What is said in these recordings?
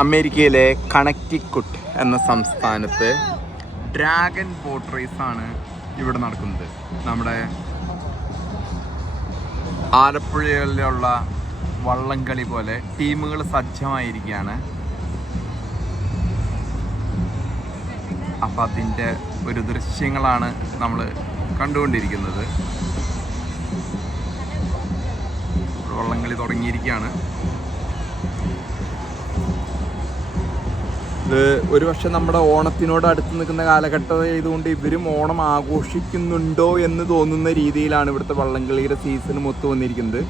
അമേരിക്കയിലെ കണക്റ്റിക്കുട്ട് എന്ന സംസ്ഥാനത്ത് ഡ്രാഗൺ ബോട്ട് റേസാണ് ഇവിടെ നടക്കുന്നത്. നമ്മുടെ ആലപ്പുഴയിലുള്ള വള്ളംകളി പോലെ ടീമുകൾ സജ്ജമായിരിക്കുകയാണ്. അപ്പം അതിൻ്റെ ഒരു ദൃശ്യങ്ങളാണ് നമ്മൾ കണ്ടുകൊണ്ടിരിക്കുന്നത്. വള്ളംകളി തുടങ്ങിയിരിക്കുകയാണ്. ഇത് ഒരു പക്ഷെ നമ്മുടെ ഓണത്തിനോട് അടുത്ത് നിൽക്കുന്ന കാലഘട്ടം ആയതുകൊണ്ട് ഇവരും ഓണം ആഘോഷിക്കുന്നുണ്ടോ എന്ന് തോന്നുന്ന രീതിയിലാണ് ഇവിടുത്തെ വള്ളംകളിയുടെ സീസണും ഒത്തു വന്നിരിക്കുന്നത്.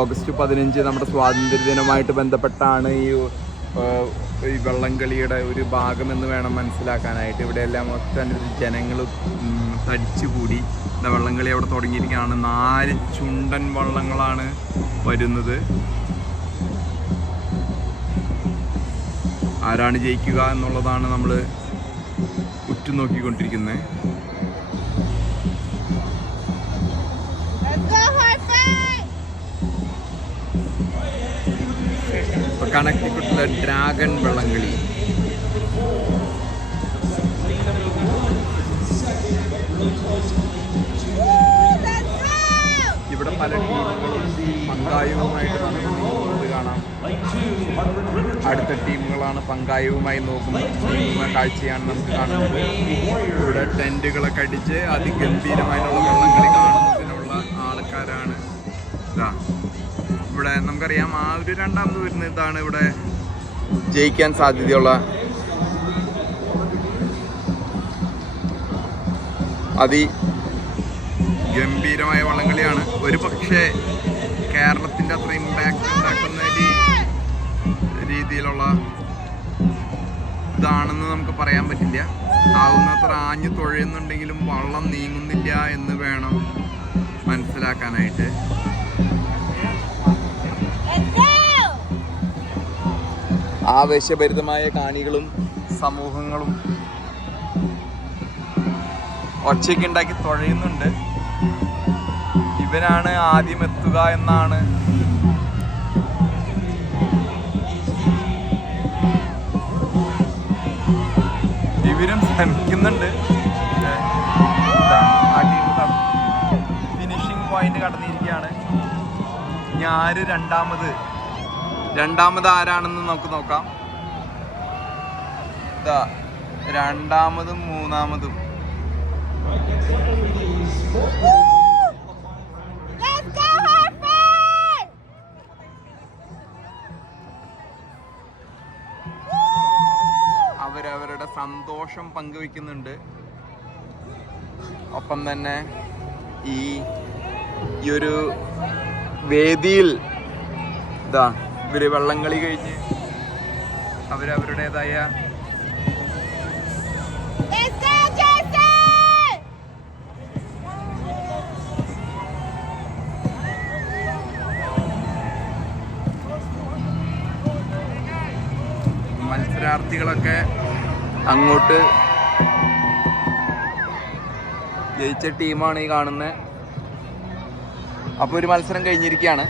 ഓഗസ്റ്റ് 15 നമ്മുടെ സ്വാതന്ത്ര്യ ദിനമായിട്ട് ബന്ധപ്പെട്ടാണ് ഈ വള്ളംകളിയുടെ ഒരു ഭാഗമെന്ന് വേണം മനസ്സിലാക്കാനായിട്ട്. ഇവിടെ എല്ലാം ഒട്ടനവധി ജനങ്ങൾ തടിച്ചുകൂടി വള്ളംകളി അവിടെ തുടങ്ങിയിരിക്കുകയാണ്. 4 ചുണ്ടൻ വള്ളങ്ങളാണ് വരുന്നത്. ആരാണ് ജയിക്കുക എന്നുള്ളതാണ് നമ്മൾ ഉറ്റുനോക്കിക്കൊണ്ടിരിക്കുന്നത്. ഇപ്പൊ കണക്റ്റിക്കുട്ടിലെ ഡ്രാഗൺ വള്ളംകളി ഇവിടെ പല ടീമുകളും പങ്കായവുമായിട്ട് നടക്കുന്നത് കാണാം. അടുത്ത ടീമുകളാണ് പങ്കായവുമായി നോക്കുന്ന കാഴ്ചയാണ് നമുക്ക് കാണുന്നത്. ഇവിടെ ടെൻറ്റുകളൊക്കെ അടിച്ച് അതിഗംഭീരമായിട്ടുള്ള വള്ളംകളി കാണുന്നതിനുള്ള ആൾക്കാരാണ്. ഇവിടെ നമുക്കറിയാം ആ ഒരു രണ്ടാമത് വരുന്ന ഇതാണ് ഇവിടെ ജയിക്കാൻ സാധ്യതയുള്ള ഗംഭീരമായ വള്ളംകളിയാണ്. ഒരു പക്ഷേ കേരളത്തിൻ്റെ അത്ര ഇമ്പാക്റ്റ് ഉണ്ടാക്കുന്ന രീതിയിലുള്ള ഇതാണെന്ന് നമുക്ക് പറയാൻ പറ്റില്ല. ആവുന്നത്ര ആഞ്ഞു തുഴയുന്നുണ്ടെങ്കിലും വള്ളം നീങ്ങുന്നില്ല എന്ന് വേണം മനസ്സിലാക്കാനായിട്ട്. ആവേശഭരിതമായ കാണികളും സമൂഹങ്ങളും ഒച്ചയ്ക്കുണ്ടാക്കി തുഴയുന്നുണ്ട്. ഇവനാണ് ആദ്യം എത്തുക എന്നാണ് ഇവരും ശ്രമിക്കുന്നുണ്ട്. ഫിനിഷിംഗ് പോയിന്റ് കടന്നിരിക്കുകയാണ്. ഇനി ആര് രണ്ടാമത് ആരാണെന്ന് നമുക്ക് നോക്കാം. ഇതാ രണ്ടാമതും മൂന്നാമതും അവരവരുടെ സന്തോഷം പങ്കുവെക്കുന്നുണ്ട്. ഒപ്പം തന്നെ ഈ ഒരു വേദിയിൽ ഇവര് വള്ളംകളി കഴിഞ്ഞ് അവരവരുടേതായ മത്സരാർത്ഥികളൊക്കെ അങ്ങോട്ട് ജയിച്ച ടീമാണ് ഈ കാണുന്നത്. അപ്പോൾ ഒരു മത്സരം കഴിഞ്ഞിരിക്കുകയാണ്.